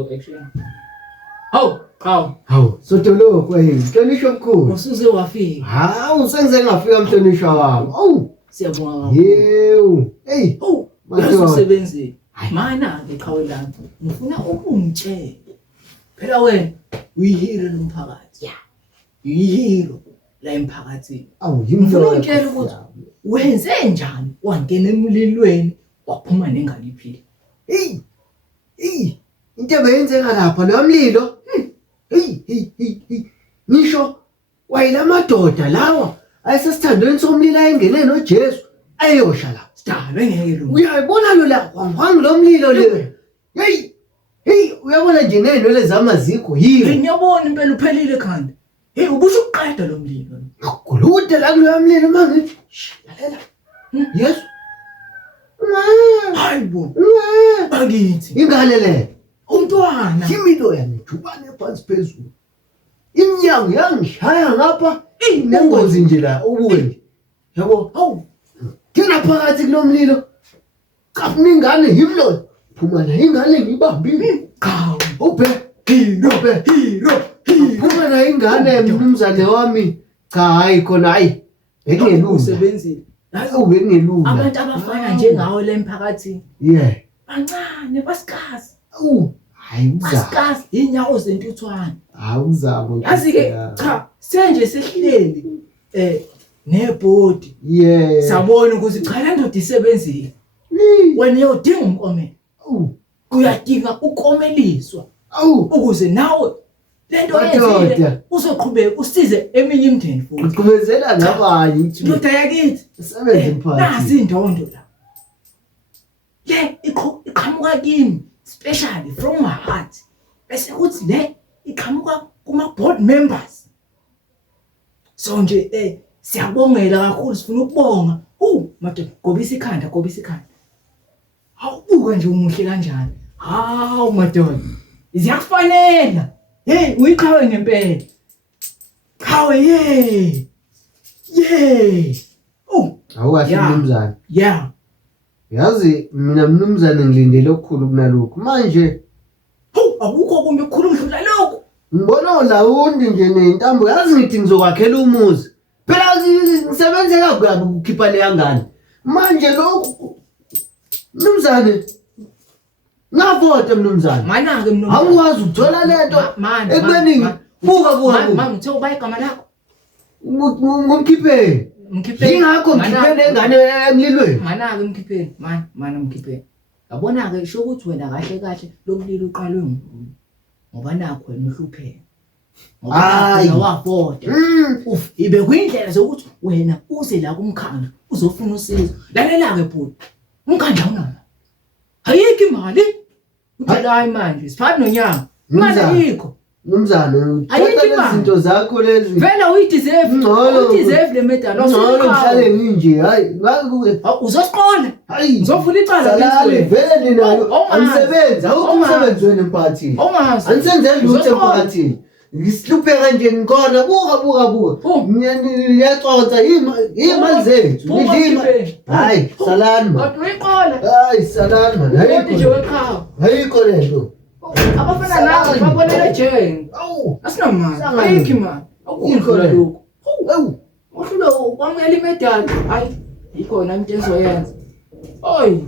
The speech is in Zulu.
So action. Hawu. Sotolo mhlonishwa mkhulu. Usuze wafika. Hawu sengize ngafika mhlonishwa wami. Awu. Siyabonga kakhulu. Yebo. Hey. Usebenze. Mana ke qhawe lami. Ngifuna ukungitshela. Phela wena uyihero lomphakathi. Yeah. Uyihero la emphakathini. Awu Ngifuna ukutshela ukuthi wenze njani wangena emlilweni waphuma nengane iphila. Into ebeyenzeka lapha lo mlilo. Ngisho wayila madoda lawa ayesesithandweni somlilo ayengene noJesu ayosha la. Sidalwe ngeke lo. Uyayibona lo la wangu lo mlilo le. Uyabona nje nenole zamaziko yini. Ngiyabona impela uphelile khanda. Ubusho ukuqeda lo mlilo. Ngikulude la kulo mlilo mangithi. Lalela. Yesu. Hayibo. Bakithi. Ingane le. Umntwana. Imilo yami jubane phansi phezulu. Iminyango yangishaya ngapha nengozi nje la ubuye. Yabo, hawu. Kena phakathi kulomlilo. Qapha ingane yimlo. Phuma la ingane ngibambile. Qawu. Hero. Phuma la ingane mnumzane wami. Cha hayi khona hayi. Bekungelunga. Usebenzile. Hayi bekungelunga. Abantu abafana njengawe la emphakathini. Yeah. Bancane basikazi. Hayi uzaba. Basikazi inyawo zentuthwane. Hayi uzaba. Yazi ke cha senje sehleli nebhodi. Yeah. Sabona ukuthi cha le ndoda isebenzile. Wena uyodinga umkomelo. Uyadinga ukomeliswa. Ukuze nawe lento yenzile uzoqhubeka usize eminye imindeni futhi. Uqhubezela nabanye ukuthi ndoda yakithi sebenze emphakathini. Nasi indondo la. Iqhamuka kimi especially from my heart. Bese kuthi le iqhamuka kuma board members. So nje siyabongela kakhulu sifuna ukubonga. Madoda gobisa ikhanda. Awubuka nje umuhle kanjani. Hawu madoda. Ziyakufanela. Uyiqhawe ngempela. Qhawe Awukahle mnumzane. Yeah. Yazi mina mnumzane ngilindele okukhulu kunalokho. Manje akukho kumbe ukukhuluma udlula lokho. Ngibona ulawundi nje nentambo yazi ngithi ngizokwakhela umuzi. Phela ngisebenzeka kuyabe ukukhipha le yangane. Manje lokho mnumzane ngavota mnumzane. Mana ke mnumzane. Awukwazi ukuthola lento ekubeni buka mama ngithe uba igama lakho. Ngumkhipheni. Yingakho ngikhiphele engane emlilweni. Mana ke mkhipheni. Mana mkhipheni. Yabona ke sho ukuthi wena kahle lokulilo uqalwe ngoba nakho wena uhlupheke. Ngoba wavota. Ibe kuyindlela zokuthi wena uze la kumkhandla uzofuna usizo. Lalela ke bhuti. Umkhandla unana. Ayikho imali. Uthela imali. Siphathi nonyaka. Imali ayikho. Mnumzane uthatha izinto zakho lezi. Vela uyideserve le medal. Ngihlale nginje hayi ngakuwe. Uzosiqola. Hayi ngizofuna icala leli. Vele nina umsebenzi awukumsebenzi wena emphakathini. Anisenzeli lutho emphakathini. Ngisihlupheka nje ngikona buka. Ngiyaxoxa imali zethu. Ngidima. Hayi salani man. Kodwa uyiqola. Hayi salani man. Hayikho lento. Abafana nawe babonela ejele. Asinamali. Ayikho imali. Akukho lokho. Uhlula kwamela imedal. Hayi ikhona into engizoyenza. Hayi.